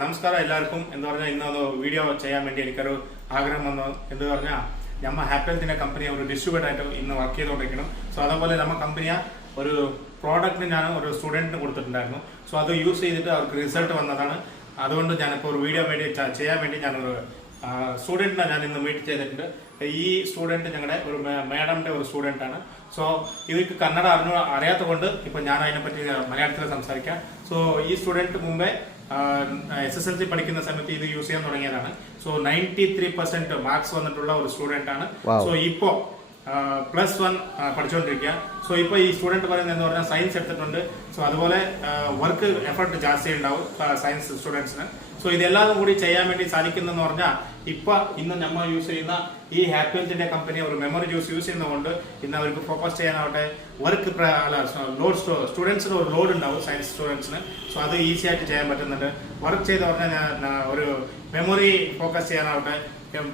നമസ്കാരം എല്ലാവർക്കും. എന്ന് പറഞ്ഞാൽ ഇന്നൊന്ന് വീഡിയോ ചെയ്യാൻ വേണ്ടി എനിക്കൊരു ആഗ്രഹം വന്നു. എന്ന് പറഞ്ഞാൽ നമ്മൾ ഹാപ്പി ഹെൽത്തിൻ്റെ കമ്പനി ഒരു ഡിസ്ട്രിബ്യൂട്ടർ ആയിട്ട് ഇന്ന് വർക്ക് ചെയ്തുകൊണ്ടിരിക്കണം. സോ അതേപോലെ നമ്മൾ കമ്പനിയെ ഒരു പ്രോഡക്റ്റിന് ഞാൻ ഒരു സ്റ്റുഡൻറ്റിന് കൊടുത്തിട്ടുണ്ടായിരുന്നു. സോ അത് യൂസ് ചെയ്തിട്ട് അവർക്ക് റിസൾട്ട് വന്നതാണ്. അതുകൊണ്ട് ഞാനിപ്പോൾ ഒരു വീഡിയോ വേണ്ടി ചെയ്യാൻ വേണ്ടി ഞാനൊരു സ്റ്റുഡൻറ്റിനെ ഞാൻ ഇന്ന് മീറ്റ് ചെയ്തിട്ടുണ്ട്. ഈ സ്റ്റുഡൻറ്റ് ഞങ്ങളുടെ ഒരു മാഡമിൻ്റെ ഒരു സ്റ്റുഡൻ്റാണ്. സോ ഇവർക്ക് കന്നഡ അറിയാത്ത കൊണ്ട് ഇപ്പോൾ ഞാൻ അതിനെപ്പറ്റി മലയാളത്തിൽ സംസാരിക്കാം. സോ ഈ സ്റ്റുഡൻറ്റ് മുമ്പേ SSLC പഠിക്കുന്ന സമയത്ത് ഇത് യൂസ് ചെയ്യാൻ തുടങ്ങിയതാണ്. സോ 93% മാർക്സ് വന്നിട്ടുള്ള ഒരു സ്റ്റുഡൻ്റ് ആണ്. സോ ഇപ്പോൾ +1 പഠിച്ചുകൊണ്ടിരിക്കുക. സോ ഇപ്പോൾ ഈ സ്റ്റുഡൻറ്റ് പറയുന്നത് എന്ന് പറഞ്ഞാൽ സയൻസ് എടുത്തിട്ടുണ്ട്. സോ അതുപോലെ വർക്ക് എഫർട്ട് ജാസ്തി ഉണ്ടാവും സയൻസ് സ്റ്റുഡൻസിന്. സോ ഇതെല്ലാം കൂടി ചെയ്യാൻ വേണ്ടി സാധിക്കുന്നതെന്ന് പറഞ്ഞാൽ ഇന്ന് നമ്മൾ യൂസ് ചെയ്യുന്ന ഈ ഹാപ്പി ഹെൽത്തിൻ്റെ കമ്പനി ഒരു മെമ്മറി ജ്യൂസ് യൂസ് ചെയ്യുന്നതുകൊണ്ട് ഇന്ന് അവർക്ക് ഫോക്കസ് ചെയ്യാനാവട്ടെ വർക്ക് ലോഡ് സ്റ്റുഡൻസിന് ഒരു ലോഡ് ഉണ്ടാവും സയൻസ് സ്റ്റുഡൻസിന്. സോ അത് ഈസി ആയിട്ട് ചെയ്യാൻ പറ്റുന്നുണ്ട്. വർക്ക് ചെയ്ത് പറഞ്ഞാൽ ഒരു മെമ്മറി ഫോക്കസ് ചെയ്യാനാവട്ടെ,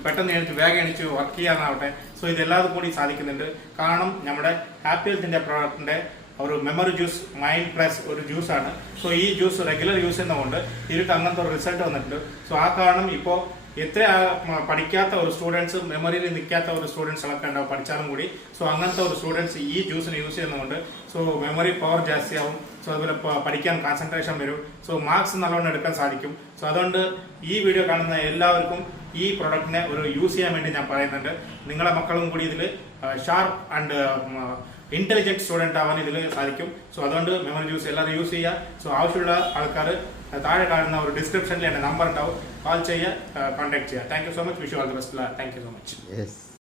പെട്ടെന്ന് വേഗം എണിച്ച് വർക്ക് ചെയ്യാനാവട്ടെ. സോ ഇതെല്ലാം കൂടി സാധിക്കുന്നുണ്ട്. കാരണം നമ്മുടെ ഹാപ്പി ഹെൽത്തിൻ്റെ പ്രോഡക്റ്റിൻ്റെ ഒരു മെമ്മറി ജ്യൂസ് മൈൻഡ് പ്ലസ് ഒരു ജ്യൂസാണ്. സോ ഈ ജ്യൂസ് റെഗുലർ യൂസ് ചെയ്യുന്നതുകൊണ്ട് ഇതിട്ട് അങ്ങനത്തെ ഒരു റിസൾട്ട് വന്നിട്ടുണ്ട്. സോ ആ കാരണം ഇപ്പോൾ എത്ര പഠിക്കാത്ത ഒരു സ്റ്റുഡൻസ്, മെമ്മറിയിൽ നിൽക്കാത്ത ഒരു സ്റ്റുഡൻസുകളൊക്കെ ഉണ്ടാവും പഠിച്ചാലും കൂടി. സോ അങ്ങനത്തെ ഒരു സ്റ്റുഡൻസ് ഈ ജ്യൂസിന് യൂസ് ചെയ്യുന്നതുകൊണ്ട് സോ മെമ്മറി പവർ ജാസ്തിയാവും. സോ അതുപോലെ പഠിക്കാൻ കോൺസെൻട്രേഷൻ വരും. സോ മാർക്സ് നല്ലോണം എടുക്കാൻ സാധിക്കും. സോ അതുകൊണ്ട് ഈ വീഡിയോ കാണുന്ന എല്ലാവർക്കും ഈ പ്രൊഡക്റ്റിനെ ഒരു യൂസ് ചെയ്യാൻ വേണ്ടി ഞാൻ പറയുന്നുണ്ട്. നിങ്ങളെ മക്കളും കൂടി ഇതിൽ ഷാർപ്പ് ആൻഡ് ഇന്റലിജന്റ് സ്റ്റുഡൻറ്റ് ആവാൻ ഇതിൽ സാധിക്കും. സോ അതുകൊണ്ട് മെമ്മറി ജ്യൂസ് എല്ലാവരും യൂസ് ചെയ്യുക. സോ ആവശ്യമുള്ള ആൾക്കാർ താഴെ കാണുന്ന ഒരു ഡിസ്ക്രിപ്ഷനിൽ എൻ്റെ നമ്പർ ഉണ്ടാവും, കോൾ ചെയ്യുക, കോൺടാക്ട് ചെയ്യുക. Thank you so much. Wish you all the best. Thank you so much.